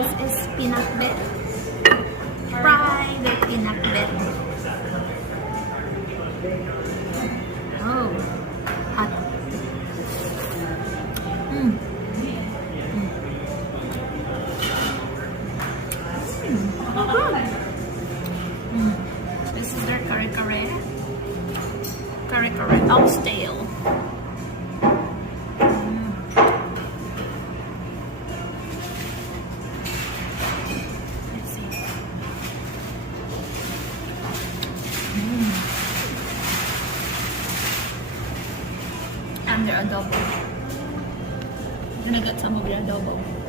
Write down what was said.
This is pinakbet. Fried pinakbet. Oh, hot. This is their kare-kare. Kare-kare oxtail. Let's see. And their adobo. I'm gonna get some of their adobo.